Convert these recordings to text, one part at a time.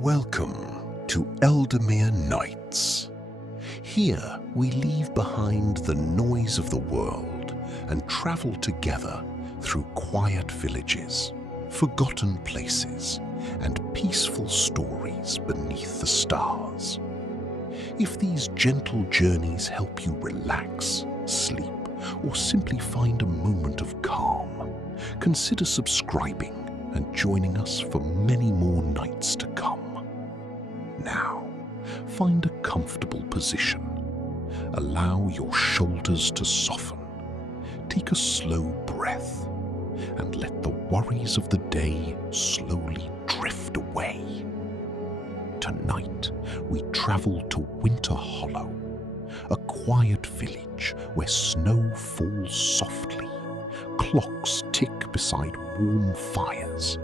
Welcome to Eldermare Nights. Here we leave behind the noise of the world and travel together through quiet villages, forgotten places, and peaceful stories beneath the stars. If these gentle journeys help you relax, sleep, or simply find a moment of calm, consider subscribing and joining us for many more nights to come. Now, find a comfortable position. Allow your shoulders to soften. Take a slow breath and let the worries of the day slowly drift away. Tonight, we travel to Winter Hollow, a quiet village where snow falls softly, clocks tick beside warm fires,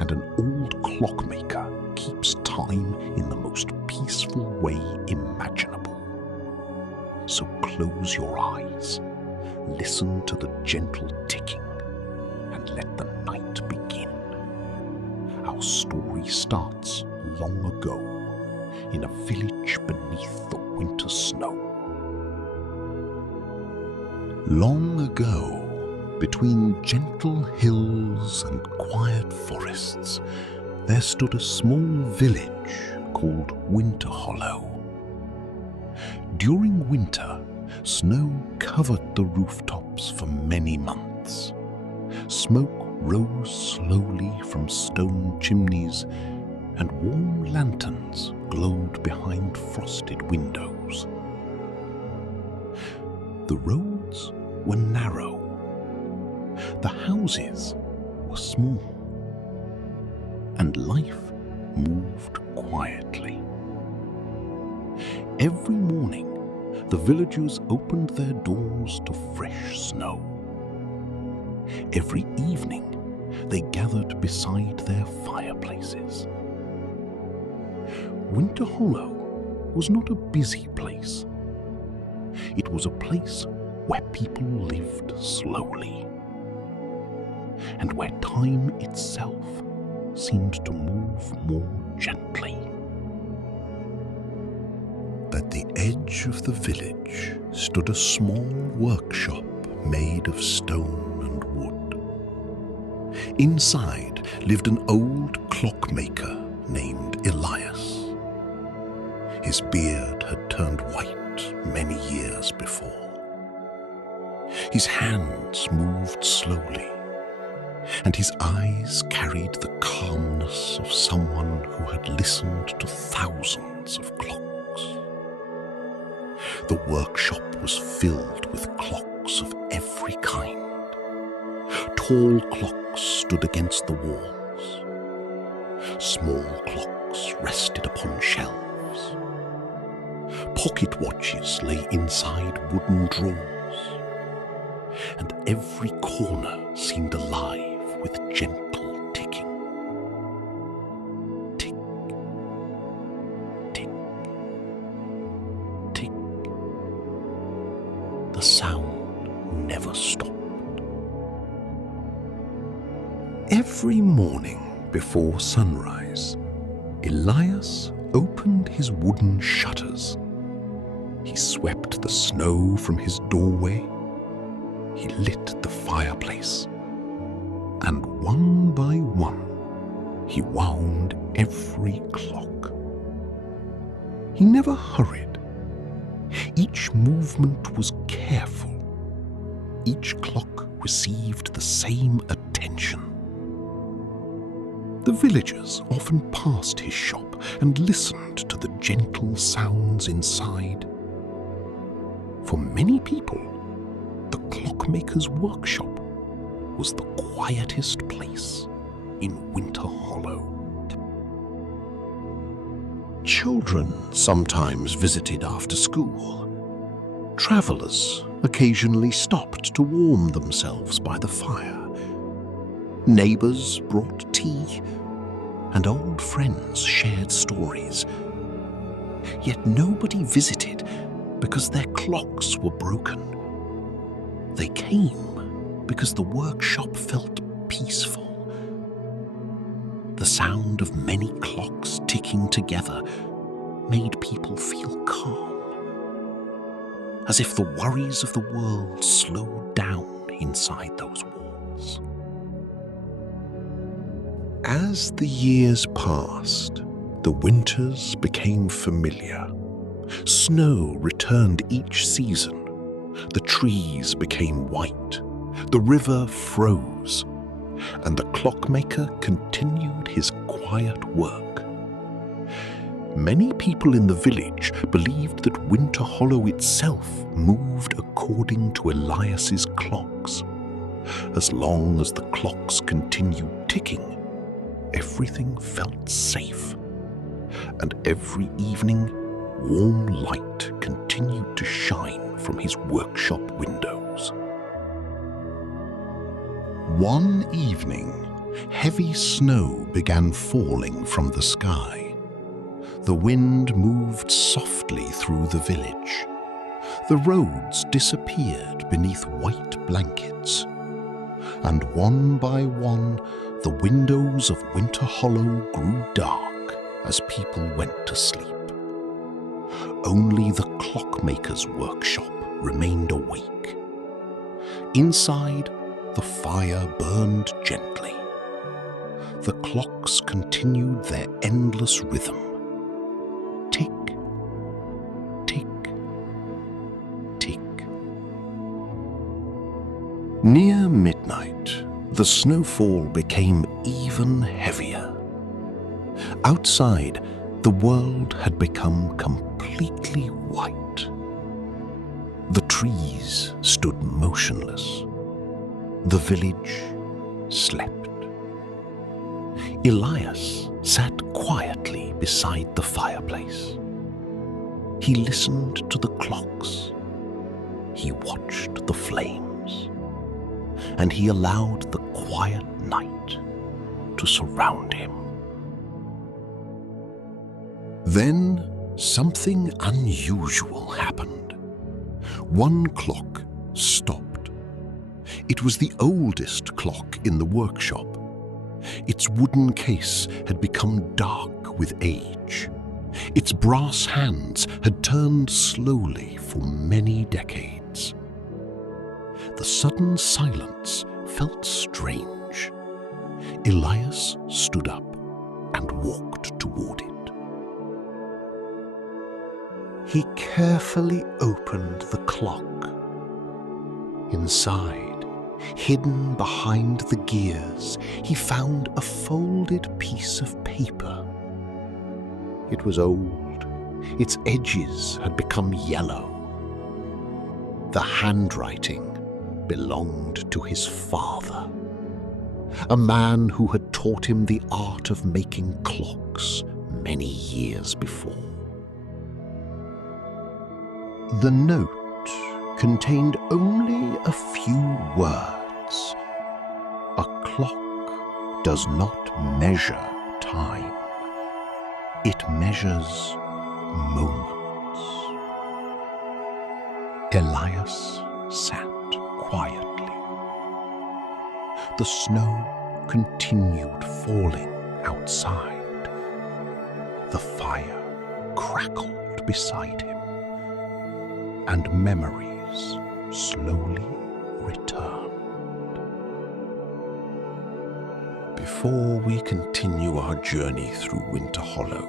and an old clockmaker keeps time in the most peaceful way imaginable. So close your eyes, listen to the gentle ticking, and let the night begin. Our story starts long ago in a village beneath the winter snow. Long ago, between gentle hills and quiet forests, there stood a small village called Winter Hollow. During winter, snow covered the rooftops for many months. Smoke rose slowly from stone chimneys, and warm lanterns glowed behind frosted windows. The roads were narrow. The houses were small, and life moved quietly. Every morning, the villagers opened their doors to fresh snow. Every evening, they gathered beside their fireplaces. Winter Hollow was not a busy place. It was a place where people lived slowly, and where time itself seemed to move more gently. At the edge of the village stood a small workshop made of stone and wood. Inside lived an old clockmaker named Elias. His beard had turned white many years before. His hands moved slowly, and his eyes carried the calmness of someone who had listened to thousands of clocks. The workshop was filled with clocks of every kind. Tall clocks stood against the walls. Small clocks rested upon shelves. Pocket watches lay inside wooden drawers, and every corner seemed alive with gentle ticking. Tick, tick, tick. The sound never stopped. Every morning before sunrise, Elias opened his wooden shutters. He swept the snow from his doorway. He lit the fireplace, and one by one, he wound every clock. He never hurried. Each movement was careful. Each clock received the same attention. The villagers often passed his shop and listened to the gentle sounds inside. For many people, the clockmaker's workshop was the quietest place in Winter Hollow. Children sometimes visited after school. Travelers occasionally stopped to warm themselves by the fire. Neighbors brought tea, and old friends shared stories. Yet nobody visited because their clocks were broken. They came because the workshop felt peaceful. The sound of many clocks ticking together made people feel calm, as if the worries of the world slowed down inside those walls. As the years passed, the winters became familiar. Snow returned each season. The trees became white. The river froze. And the clockmaker continued his quiet work. Many people in the village believed that Winter Hollow itself moved according to Elias's clocks. As long as the clocks continued ticking, everything felt safe. And every evening, warm light continued to shine from his workshop windows. One evening, heavy snow began falling from the sky. The wind moved softly through the village. The roads disappeared beneath white blankets. And one by one, the windows of Winter Hollow grew dark as people went to sleep. Only the clockmaker's workshop remained awake. Inside, the fire burned gently. The clocks continued their endless rhythm. Tick, tick, tick. Near midnight, the snowfall became even heavier. Outside, the world had become completely white. The trees stood motionless. The village slept. Elias sat quietly beside the fireplace. He listened to the clocks. He watched the flames. And he allowed the quiet night to surround him. Then something unusual happened. One clock stopped. It was the oldest clock in the workshop. Its wooden case had become dark with age. Its brass hands had turned slowly for many decades. The sudden silence felt strange. Elias stood up and walked toward it. He carefully opened the clock. Inside, hidden behind the gears, he found a folded piece of paper. It was old. Its edges had become yellow. The handwriting belonged to his father, a man who had taught him the art of making clocks many years before. The note contained only a few words. A clock does not measure time. It measures moments. Elias sat quietly. The snow continued falling outside. The fire crackled beside him. And memories slowly returned. Before we continue our journey through Winter Hollow,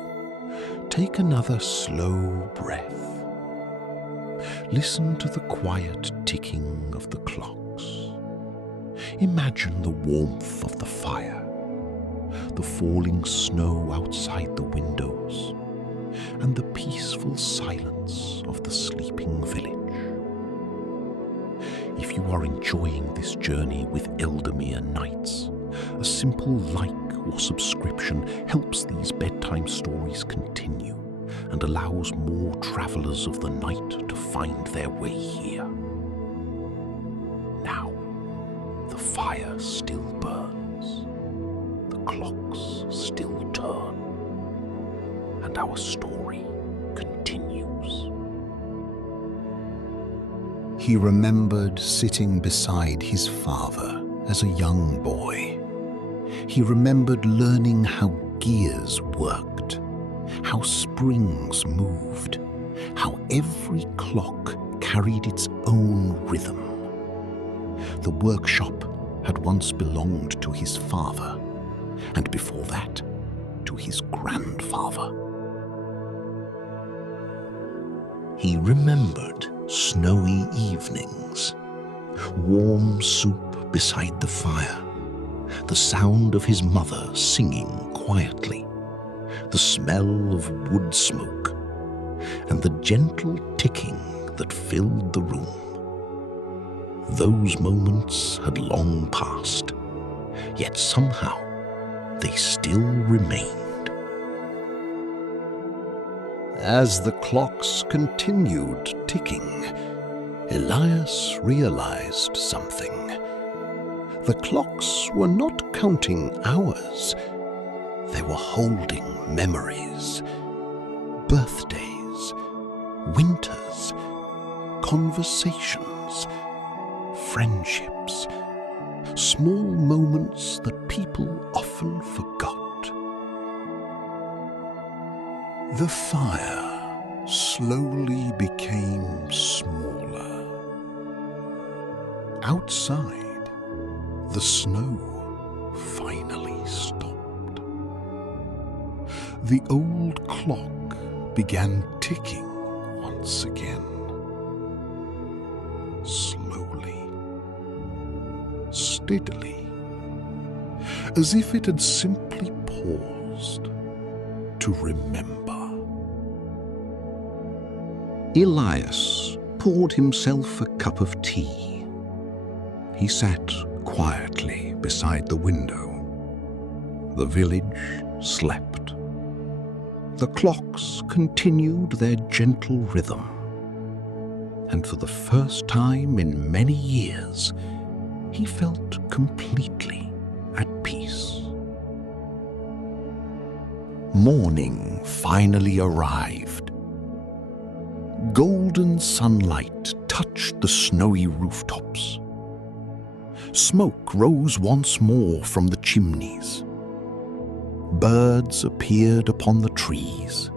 take another slow breath. Listen to the quiet ticking of the clocks. Imagine the warmth of the fire, the falling snow outside the windows, and the peaceful silence of the sleeping village. If you are enjoying this journey with Eldermare Nights, a simple like or subscription helps these bedtime stories continue and allows more travelers of the night to find their way here. Now, the fire still burns, the clocks still turn, and our story continues. He remembered sitting beside his father as a young boy. He remembered learning how gears worked, how springs moved, how every clock carried its own rhythm. The workshop had once belonged to his father, and before that, to his grandfather. He remembered snowy evenings, warm soup beside the fire, the sound of his mother singing quietly, the smell of wood smoke, and the gentle ticking that filled the room. Those moments had long passed, yet somehow they still remained. As the clocks continued ticking, Elias realized something. The clocks were not counting hours. They were holding memories, birthdays, winters, conversations, friendships, small moments that people often forgot. The fire slowly became smaller. Outside, the snow finally stopped. The old clock began ticking once again. Slowly, steadily, as if it had simply paused to remember. Elias poured himself a cup of tea. He sat quietly beside the window. The village slept. The clocks continued their gentle rhythm. And for the first time in many years, he felt completely at peace. Morning finally arrived. Golden sunlight touched the snowy rooftops. Smoke rose once more from the chimneys. Birds appeared upon the trees.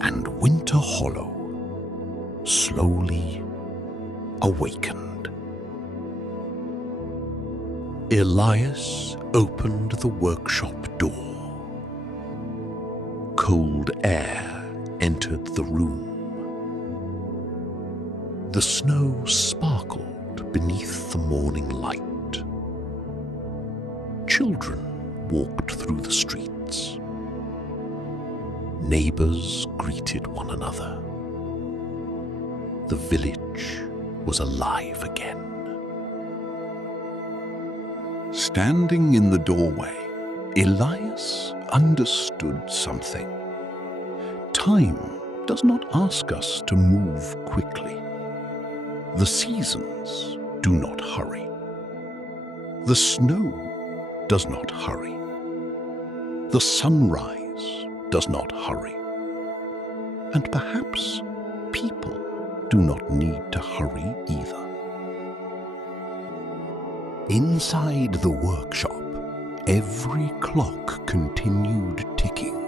And Winter Hollow slowly awakened. Elias opened the workshop door. Cold air entered the room. The snow sparkled beneath the morning light. Children walked through the streets. Neighbors greeted one another. The village was alive again. Standing in the doorway, Elias understood something. Time does not ask us to move quickly. The seasons do not hurry. The snow does not hurry. The sunrise does not hurry. And perhaps people do not need to hurry either. Inside the workshop, every clock continued ticking.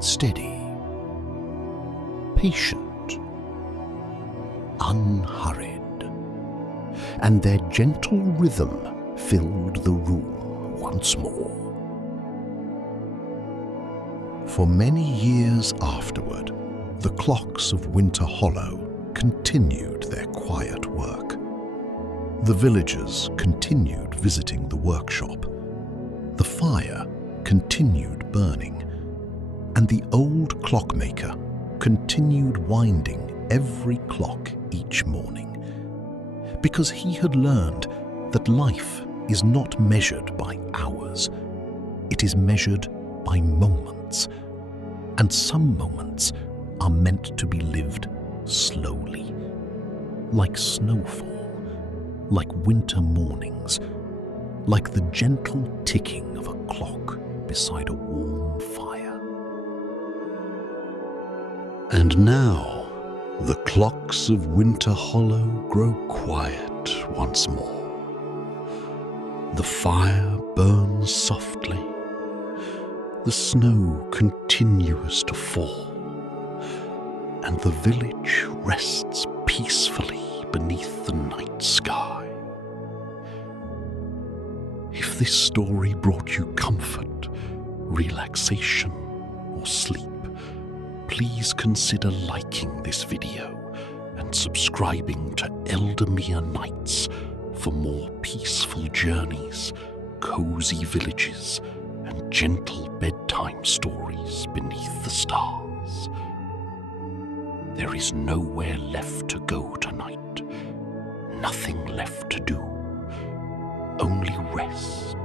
Steady, patient, unhurried, and their gentle rhythm filled the room once more. For many years afterward, the clocks of Winter Hollow continued their quiet work. The villagers continued visiting the workshop. The fire continued burning. And the old clockmaker continued winding every clock each morning, because he had learned that life is not measured by hours. It is measured by moments, and some moments are meant to be lived slowly, like snowfall, like winter mornings, like the gentle ticking of a clock beside a warm fire. And now, the clocks of Winter Hollow grow quiet once more. The fire burns softly. The snow continues to fall, and the village rests peacefully beneath the night sky. If this story brought you comfort, relaxation, or sleep, please consider liking this video and subscribing to Eldermere Nights for more peaceful journeys, cozy villages, and gentle bedtime stories beneath the stars. There is nowhere left to go tonight, nothing left to do, only rest